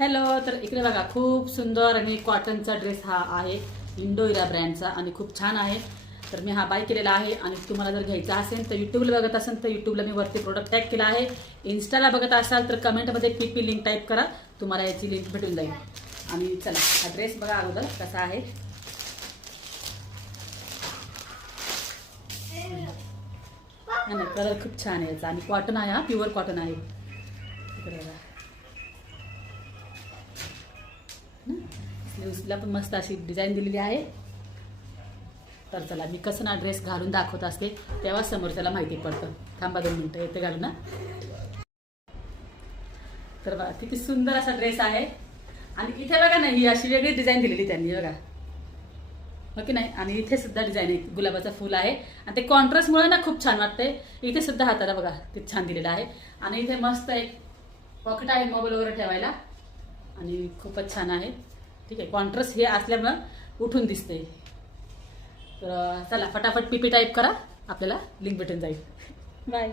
Hello. तर इकडे बघा खूप सुंदर आणि कॉटनचा ड्रेस हा आहे इंडोइरा ब्रँडचा आणि खूप छान आहे. तर मी हा बाय केलेला आहे आणि तुम्हाला जर घ्यायचा असेल तर यूट्यूबला बघत असेल तर यूट्यूबला मी वरती प्रोडक्ट टॅग केला आहे. इन्स्टाला बघत असाल तर कमेंटमध्ये पीपी लिंक टाईप करा, तुम्हाला याची लिंक भेटून जाईल. आणि चला हा ड्रेस बघा अगोदर कसा आहे. कलर खूप छान आहे याचा आणि कॉटन आहे, हा प्युअर कॉटन आहे. इकडे बघा स्लीव्सला पण मस्त अशी डिझाईन दिलेली आहे. तर चला मी कसं ना ड्रेस घालून दाखवत असते तेव्हा समोरच्याला माहिती पडतं. थांबा 2 मिनिटं येते घालून ना. तर बघा किती सुंदर असा ड्रेस आहे आणि इथे बघा ना ही अशी वेगळी डिझाईन दिलेली त्यांनी बघा, हो की नाही. आणि इथे सुद्धा डिझाईन आहे, गुलाबाचं फुल आहे आणि ते कॉन्ट्रास्टमुळे ना खूप छान वाटतंय. इथे सुद्धा हाताला बघा ते छान दिलेलं आहे आणि इथे मस्त एक पॉकेट आहे मोबाईल वगैरे ठेवायला आणि खूपच छान आहे. ठीक आहे, कॉन्ट्रास्ट हे असल्यामुळं उठून दिसते. तर चला फटाफट पीपी टाईप करा, आपल्याला लिंक भेटून जाईल. बाय.